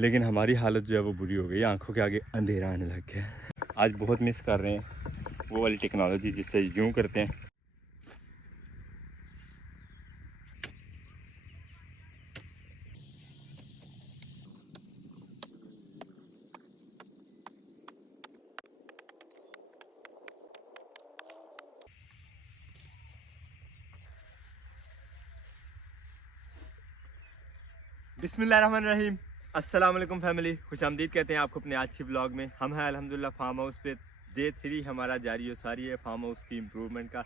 लेकिन हमारी हालत जो है वो बुरी हो गई, आंखों के आगे अंधेरा आने लग गया है। आज बहुत मिस कर रहे हैं वो वाली टेक्नोलॉजी जिससे यूँ करते हैं। बिस्मिल्लाहिर्रहमानिर्रहीम, अस्सलाम वालेकुम फैमिली, खुशामदीद कहते हैं आपको अपने आज की ब्लॉग में। हम हैं अल्हम्दुलिल्लाह फार्म हाउस पे। डे 3 हमारा जारी व सारी है फार्म हाउस की इम्प्रूवमेंट का।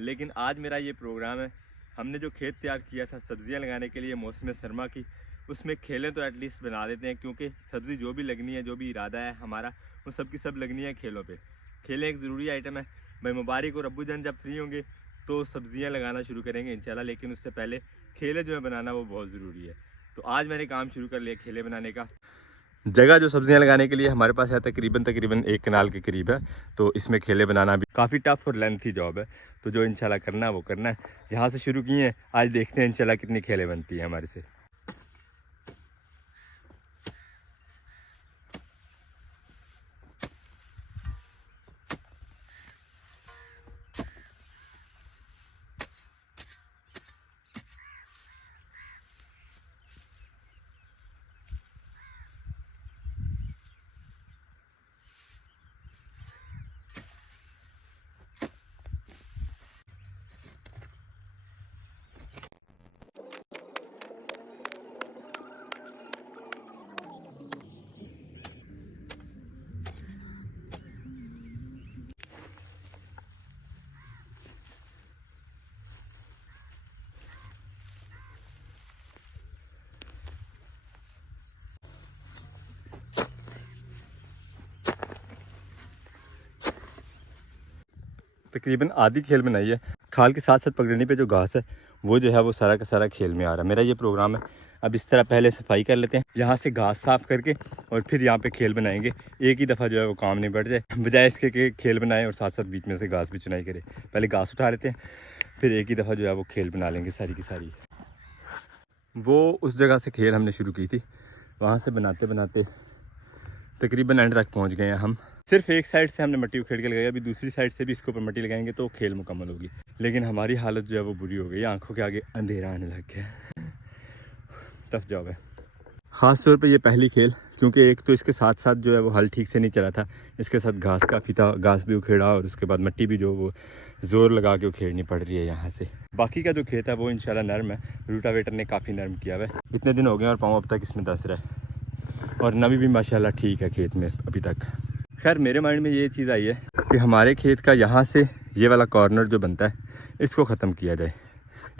लेकिन आज मेरा ये प्रोग्राम है, हमने जो खेत तैयार किया था सब्जियां लगाने के लिए मौसम सरमा की, उसमें खेलें तो एटलीस्ट बना देते हैं, क्योंकि सब्ज़ी जो भी लगनी है, जो भी इरादा है हमारा, वो सब की सब लगनी है खेलों पे। खेलें एक ज़रूरी आइटम है भाई। मुबारक और अब्बू जान जब फ्री होंगे तो सब्जियां लगाना शुरू करेंगे इंशाल्लाह, लेकिन उससे पहले खेले जो है बनाना वो बहुत ज़रूरी है। तो आज मैंने काम शुरू कर लिया खेले बनाने का। जगह जो सब्जियां लगाने के लिए हमारे पास है तकरीबन 1 कनाल के करीब है, तो इसमें खेले बनाना भी काफ़ी टफ और लेंथी जॉब है। तो जो इंशाल्लाह करना है वो करना है। यहाँ से शुरू किए हैं, आज देखते हैं इंशाल्लाह कितनी खेले बनती है हमारे से। तकरीबन आधी खेल बनाई है। खाल के साथ साथ पगडंडी पे जो घास है वो जो है वो सारा का सारा खेल में आ रहा है। मेरा ये प्रोग्राम है, अब इस तरह पहले सफाई कर लेते हैं, यहाँ से घास साफ करके और फिर यहाँ पे खेल बनाएंगे। एक ही दफ़ा जो है वो काम नहीं बढ़ जाए, बजाय इसके कि खेल बनाए और साथ साथ बीच में से घास भी चुनाई करे। पहले घास उठा लेते हैं, फिर एक ही दफ़ा जो है वो खेल बना लेंगे सारी की सारी। वो उस जगह से खेल हमने शुरू की थी, वहाँ से बनाते बनाते तकरीबन एंड तक पहुँच गए हैं हम। सिर्फ एक साइड से हमने मिट्टी उखेड़ के लगाई, अभी दूसरी साइड से भी इसके ऊपर मिट्टी लगाएंगे तो खेल मुकम्मल होगी। लेकिन हमारी हालत जो है वो बुरी हो गई, आंखों के आगे अंधेरा आने लग गया है। टफ जॉब है, ख़ास तौर पे ये पहली खेल, क्योंकि एक तो इसके साथ साथ जो है वो हल ठीक से नहीं चला था, इसके साथ घास काफ़ी था, घास भी उखेड़ा और उसके बाद मिट्टी भी जो वो ज़ोर लगा के उखेड़नी पड़ रही है यहाँ से। बाकी का जो खेत है वो इंशाल्लाह नरम है, रूटावेटर ने काफ़ी नरम किया हुआ है। इतने दिन हो गए और पाँव अब तक इसमें दस रहा है, और नमी भी माशाल्लाह ठीक है खेत में अभी तक। खैर मेरे माइंड में ये चीज़ आई है कि हमारे खेत का यहाँ से ये वाला कॉर्नर जो बनता है इसको ख़त्म किया जाए।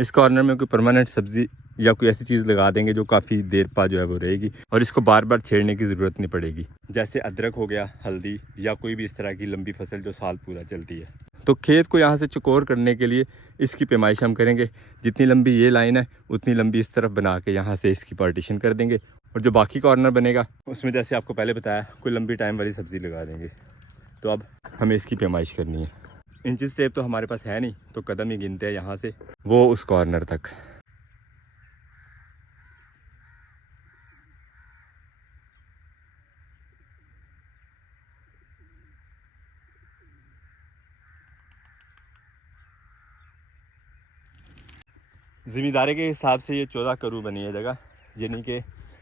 इस कॉर्नर में कोई परमानेंट सब्ज़ी या कोई ऐसी चीज़ लगा देंगे जो काफ़ी देर बाद जो है वो रहेगी और इसको बार बार छेड़ने की ज़रूरत नहीं पड़ेगी, जैसे अदरक हो गया, हल्दी या कोई भी इस तरह की लंबी फसल जो साल पूरा चलती है। तो खेत को यहाँ से चौकोर करने के लिए इसकी पैमाइश हम करेंगे। जितनी लंबी ये लाइन है उतनी लंबी इस तरफ बना के यहाँ से इसकी पार्टीशन कर देंगे, और जो बाकी कॉर्नर बनेगा उसमें जैसे आपको पहले बताया कोई लंबी टाइम वाली सब्ज़ी लगा देंगे। तो अब हमें इसकी पैमाइश करनी है। इंचेस टेप तो हमारे पास है नहीं, तो कदम ही गिनते हैं यहाँ से वो उस कॉर्नर तक। ज़िम्मेदारी के हिसाब से ये 14 करू बनी है जगह, यानी कि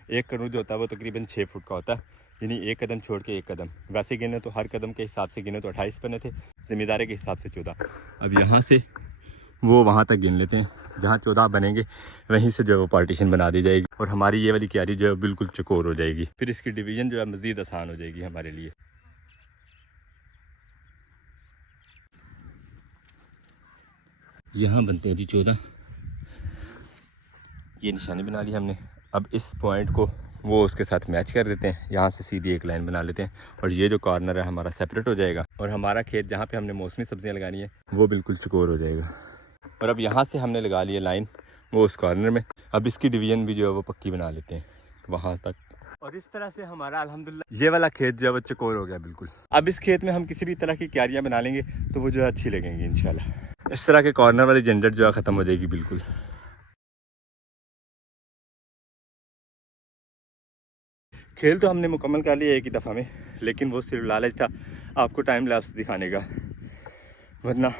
एक करू जो होता है वो तकरीबन 6 फुट का होता है, यानी एक कदम छोड़ के एक कदम। वैसे गिने तो हर कदम के हिसाब से गिने तो 28 बने थे, ज़िम्मेदारी के हिसाब से 14। अब यहाँ से वो वहाँ तक गिन लेते हैं, जहाँ 14 बनेंगे वहीं से जो है वो पार्टीशन बना दी जाएगी और हमारी ये वाली क्यारी जो है बिल्कुल चकोर हो जाएगी। फिर इसकी डिवीज़न जो है मज़ीद आसान हो जाएगी हमारे लिए। यहाँ बनते हैं जी 14, ये निशानी बना ली हमने। अब इस पॉइंट को वो उसके साथ मैच कर देते हैं, यहाँ से सीधी एक लाइन बना लेते हैं और ये जो कॉर्नर है हमारा सेपरेट हो जाएगा और हमारा खेत जहाँ पे हमने मौसमी सब्जियाँ लगानी है वो बिल्कुल चकोर हो जाएगा। और अब यहाँ से हमने लगा लिया लाइन वो उस कॉर्नर में। अब इसकी डिवीज़न भी जो है वो पक्की बना लेते हैं वहाँ तक, और इस तरह से हमारा अल्हम्दुलिल्लाह ये वाला खेत जो है वो चकोर हो गया बिल्कुल। अब इस खेत में हम किसी भी तरह की क्यारियाँ बना लेंगे तो वो जो है अच्छी लगेंगी इंशाल्लाह। इस तरह के कॉर्नर वाली झंझट जो है ख़त्म हो जाएगी बिल्कुल। खेल तो हमने मुकम्मल कर लिया एक ही दफ़ा में, लेकिन वो सिर्फ लालच था आपको टाइम लैप्स दिखाने का, वरना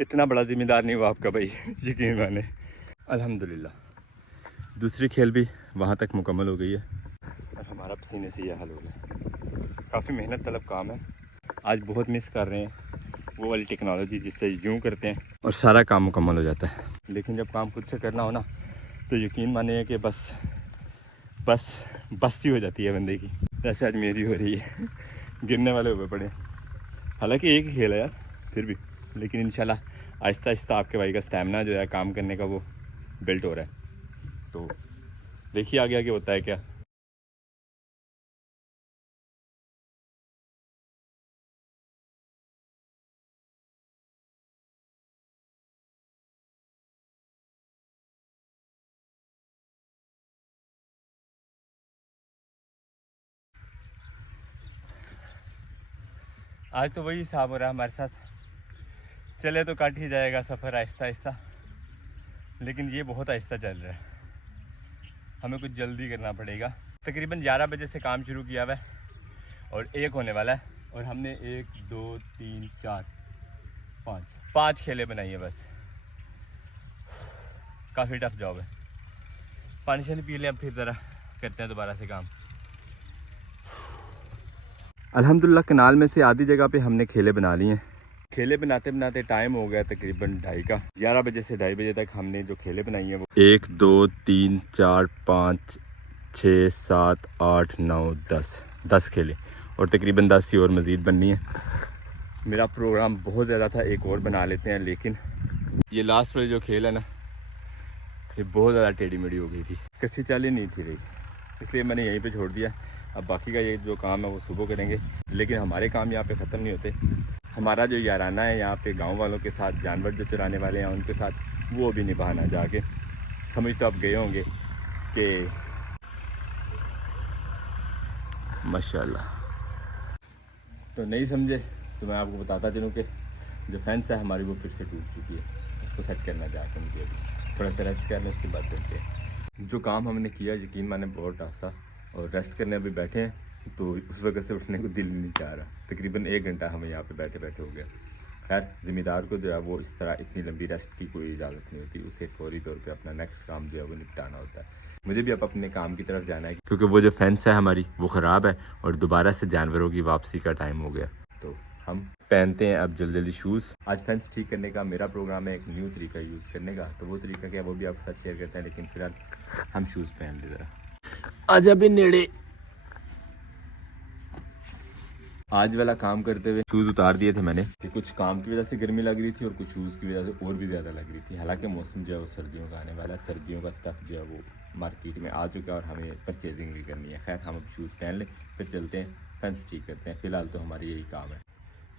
इतना बड़ा ज़िम्मेदार नहीं हुआ आपका भाई, यकीन माने। अल्हम्दुलिल्लाह दूसरी खेल भी वहाँ तक मुकम्मल हो गई है और हमारा पसीने से यह हाल हो गया। काफ़ी मेहनत तलब काम है, आज बहुत मिस कर रहे हैं वो वाली टेक्नोलॉजी जिससे यूँ करते हैं और सारा काम मुकम्मल हो जाता है। लेकिन जब काम खुद से करना हो ना तो यकीन मानिए कि बस ही हो जाती है बंदे की, जैसे आज मेरी हो रही है। गिरने वाले हुए पड़े, हालांकि एक ही खेल है यार फिर भी, लेकिन इंशाल्लाह आहिस्ता आहिस्ता आपके भाई का स्टैमिना जो है काम करने का वो बिल्ट हो रहा है, तो देखिए आगे आगे होता है क्या। आज तो वही हिसाब हो रहा है हमारे साथ, चले तो कट ही जाएगा सफ़र आहिस्ता आहिस्ता, लेकिन ये बहुत आहिस्ता चल रहा है, हमें कुछ जल्दी करना पड़ेगा। तकरीबन 11 बजे से काम शुरू किया हुआ है और 1 होने वाला है और हमने 1 2 3 4 5 खेलें बनाई है बस। काफ़ी टफ जॉब है। पानी शानी पी लें, अब फिर ज़रा करते हैं दोबारा से काम। अल्हम्दुलिल्लाह कनाल में से आधी जगह पे हमने खेले बना ली हैं। खेले बनाते बनाते टाइम हो गया तकरीबन 2:30 का। 11 बजे से 2:30 बजे तक हमने जो खेले बनाई हैं वो 1 2 3 4 5 6 7 8 9 10 खेले और तकरीबन 10 ही और मज़ीद बननी है। मेरा प्रोग्राम बहुत ज़्यादा था, एक और बना लेते हैं, लेकिन ये लास्ट वाली जो खेल है ना ये बहुत ज़्यादा टेढ़ी मेढ़ी हो गई थी, कसी चाली नहीं थी रही, इसलिए मैंने यहीं पे छोड़ दिया। अब बाकी का ये जो काम है वो सुबह करेंगे, लेकिन हमारे काम यहाँ पे ख़त्म नहीं होते। हमारा जो याराना है यहाँ पे गांव वालों के साथ, जानवर जो चराने वाले हैं उनके साथ, वो भी निभाना जाके। समझ तो आप गए होंगे कि माशाल्लाह, तो नहीं समझे तो मैं आपको बताता चलूँ कि जो फेंस है हमारी वो फिर से टूट चुकी है, उसको सेट करना जाके मुझे अभी थोड़ा सा रेस्ट करना, उसके बाद चलते हैं। जो काम हमने किया यकीन माने बहुत टासा, और रेस्ट करने अभी बैठे हैं तो उस वजह से उठने को दिल नहीं चाह रहा। तकरीबन 1 घंटा हमें यहाँ पे बैठे बैठे हो गया। खैर ज़िम्मेदार को जो है वो इस तरह इतनी लंबी रेस्ट की कोई इजाज़त नहीं होती, उसे फौरी तौर पे अपना नेक्स्ट काम जो है वो निपटाना होता है। मुझे भी अब अपने काम की तरफ जाना है क्योंकि वो जो फेंस है हमारी वो ख़राब है और दोबारा से जानवरों की वापसी का टाइम हो गया, तो हम पहनते हैं अब जल्दी जल्दी शूज़। आज फेंस ठीक करने का मेरा प्रोग्राम है, एक न्यू तरीका यूज़ करने का, तो वो तरीका क्या वो भी आपके साथ शेयर करते हैं, लेकिन फिलहाल हम शूज़ पहन ले ज़रा। आज अभी नेड़े आज वाला काम करते हुए शूज़ उतार दिए थे मैंने कि कुछ काम की वजह से गर्मी लग रही थी और कुछ शूज़ की वजह से और भी ज़्यादा लग रही थी। हालांकि मौसम जो है वो सर्दियों का आने वाला है, सर्दियों का स्टफ़ जो है वो मार्केट में आ चुका है और हमें परचेजिंग भी करनी है। खैर हम अब शूज़ पहन लें फिर चलते हैं फेंस ठीक करते हैं, फ़िलहाल तो हमारी यही काम है।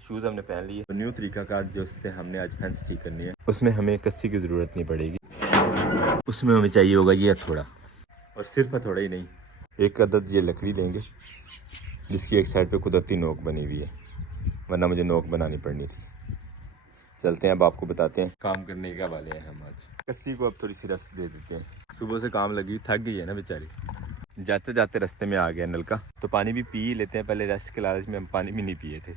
शूज़ हमने पहन लिए, तो न्यू तरीक़ाकार जो उससे हमने आज फेंस ठीक करनी है उसमें हमें कस्सी की ज़रूरत नहीं पड़ेगी, उसमें हमें चाहिए होगा ये हथौड़ा, और सिर्फ हथौड़ा ही नहीं, एक अदद ये लकड़ी लेंगे जिसकी एक साइड पे कुदरती नोक बनी हुई है, वरना मुझे नोक बनानी पड़नी थी। चलते हैं अब आपको बताते हैं काम करने का वाले हैं हम आज। कस्सी को अब थोड़ी सी रेस्ट दे देते हैं, सुबह से काम लगी, थक गई है ना बेचारी। जाते जाते रास्ते में आ गया नलका, तो पानी भी पी लेते हैं, पहले रेस्ट के लालच में हम पानी भी नहीं पिए थे।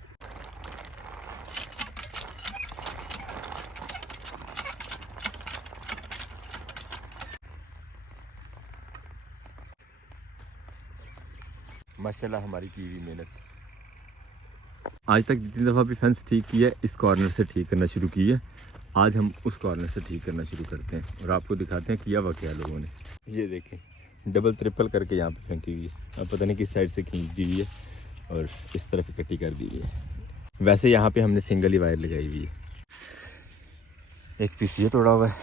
माशाल्लाह हमारी की हुई मेहनत। आज तक जितनी दफ़ा भी फेंस ठीक की है इस कॉर्नर से ठीक करना शुरू की है, आज हम उस कॉर्नर से ठीक करना शुरू करते हैं और आपको दिखाते हैं किया हुआ क्या लोगों ने। ये देखें डबल ट्रिपल करके यहाँ पे फेंकी हुई है, अब पता नहीं किस साइड से खींच दी हुई है और इस तरफ इकट्ठी कर दी हुई है। वैसे यहाँ पे हमने सिंगल ही वायर लगाई हुई है। एक पीस ये तोड़ा हुआ है,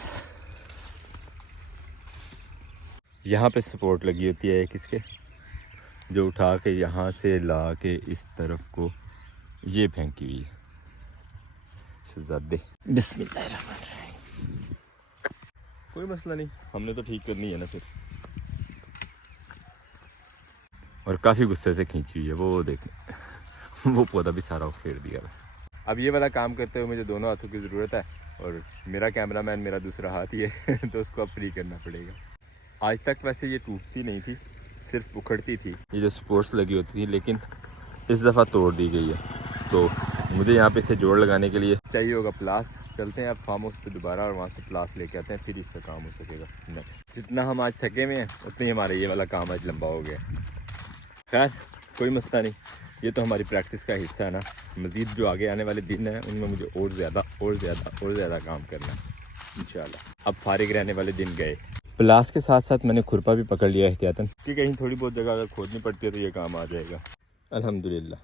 यहाँ पे सपोर्ट लगी होती है एक इसके, जो उठा के यहाँ से ला के इस तरफ को ये फेंकी हुई है। शहजादे बिस्मिल्लाहिर्रहमानिर्रहीम, कोई मसला नहीं, हमने तो ठीक करनी है ना फिर। और काफ़ी गुस्से से खींची हुई है, वो देखें वो पौधा भी सारा उखेड़ दिया है। अब ये वाला काम करते हुए मुझे दोनों हाथों की ज़रूरत है और मेरा कैमरामैन मेरा दूसरा हाथ ही है तो उसको अब फ्री करना पड़ेगा। आज तक वैसे ये टूटती नहीं थी, सिर्फ उखड़ती थी, ये जो स्पोर्ट्स लगी होती थी, लेकिन इस दफ़ा तोड़ दी गई है। तो मुझे यहाँ पे इसे जोड़ लगाने के लिए चाहिए होगा प्लास। चलते हैं अब फार्म हाउस पे दोबारा और वहाँ से प्लास लेके आते हैं, फिर इसका काम हो सकेगा नेक्स्ट। जितना हम आज थके हुए हैं उतनी हमारा ये वाला काम आज लंबा हो गया। खैर कोई मसला नहीं, ये तो हमारी प्रैक्टिस का हिस्सा है ना। मज़ीद जो आगे आने वाले दिन हैं उनमें मुझे और ज़्यादा काम करना है इंशाल्लाह। अब फारिग रहने वाले दिन गए। प्लास के साथ साथ मैंने खुरपा भी पकड़ लिया एहतियातन कि कहीं थोड़ी बहुत जगह अगर खोदनी पड़ती है तो ये काम आ जाएगा। अल्हम्दुलिल्लाह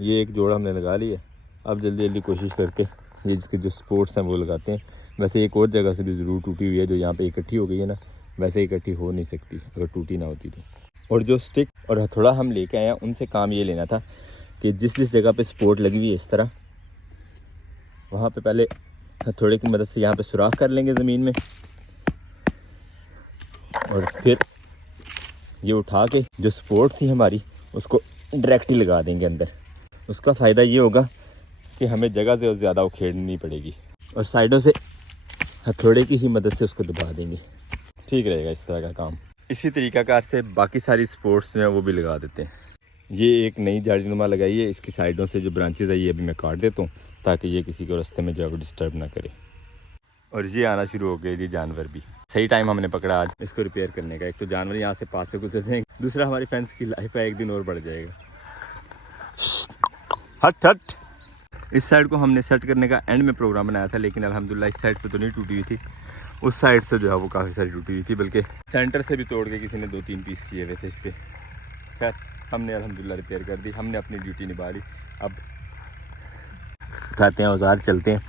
ये एक जोड़ा हमने लगा लिया। अब जल्दी जल्दी कोशिश करके ये जिसके जो स्पोर्ट्स हैं वो लगाते हैं। वैसे एक और जगह से भी ज़रूर टूटी हुई है जो यहाँ पे इकट्ठी हो गई है ना, वैसे इकट्ठी हो नहीं सकती अगर टूटी ना होती तो। और जो स्टिक और हथौड़ा हम लेके आए हैं उनसे काम ये लेना था कि जिस जगह पे सपोर्ट लगी हुई है इस तरह, वहाँ पे पहले हथौड़े की मदद से यहाँ पे सुराख कर लेंगे ज़मीन में, और फिर ये उठा के जो सपोर्ट थी हमारी उसको डायरेक्ट ही लगा देंगे अंदर। उसका फ़ायदा ये होगा कि हमें जगह से ज़्यादा उखेड़नी नहीं पड़ेगी और साइडों से हथौड़े की ही मदद से उसको दबा देंगे। ठीक रहेगा इस तरह का काम। इसी तरीक़ाकार से बाकी सारी सपोर्ट्स जो हैं वो भी लगा देते हैं। ये एक नई झाड़ीनुमा लगाई है, इसकी साइडों से जो ब्रांचेज है ये अभी मैं काट देता हूँ ताकि ये किसी को रास्ते में जो है वो डिस्टर्ब ना करे। और ये आना शुरू हो गए ये जानवर भी। सही टाइम हमने पकड़ा आज इसको रिपेयर करने का। एक तो जानवर यहाँ से पास से गुजरते हैं, दूसरा हमारी फेंस की लाइफ है एक दिन और बढ़ जाएगा। हट हट। इस साइड को हमने सेट करने का एंड में प्रोग्राम बनाया था, लेकिन अल्हम्दुलिल्लाह इस साइड से तो नहीं टूटी हुई थी, उस साइड से जो है वो काफ़ी सारी टूटी हुई थी, बल्कि सेंटर से भी तोड़ के किसी ने 2-3 पीस किए हुए थे इसके। खैर हमने अल्हम्दुलिल्लाह रिपेयर कर दी, हमने अपनी ड्यूटी निभा ली। अब उठाते हैं औजार, चलते हैं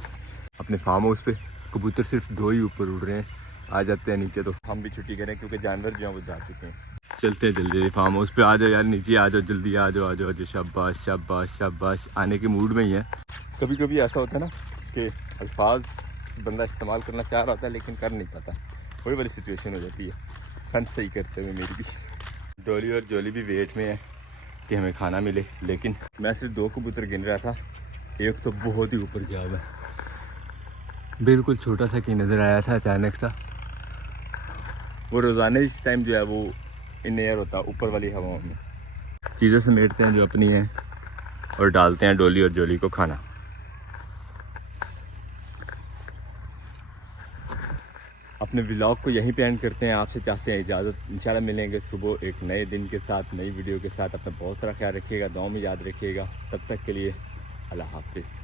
अपने फार्म हाउस पे। कबूतर सिर्फ 2 ही ऊपर उड़ रहे हैं, आ जाते हैं नीचे तो हम भी छुट्टी करें क्योंकि जानवर जो हैं वो जा चुके हैं। चलते हैं जल्दी फार्म हाउस पे। आ जाओ यार नीचे आ जाओ, जल्दी आ जाओ आ जाओ आ जाओ। शाबाश शाबाश शाबाश, आने के मूड में ही है। कभी कभी ऐसा होता है ना कि अल्फाज बंदा इस्तेमाल करना चाह रहा होता है लेकिन कर नहीं पाता, वही वाली सिचुएशन हो जाती है। फन सही करते हुए मेरी भी। डोली और जोली भी वेट में है कि हमें खाना मिले, लेकिन मैं सिर्फ 2 कबूतर गिन रहा था, एक तो बहुत ही ऊपर गया हुआ है। बिल्कुल छोटा सा कि नज़र आया था अचानक सा। वो रोज़ाना इस टाइम जो है वो इन एयर होता ऊपर वाली हवाओं में। चीज़ें समेटते हैं जो अपनी हैं और डालते हैं डोली और जोली को खाना। अपने व्लॉग को यहीं पे एंड करते हैं। आपसे चाहते हैं इजाज़त। इंशाल्लाह मिलेंगे सुबह एक नए दिन के साथ, नई वीडियो के साथ। अपना बहुत सारा ख्याल रखिएगा, दुआ में याद रखिएगा। तब तक के लिए अल्लाह हाफिज़।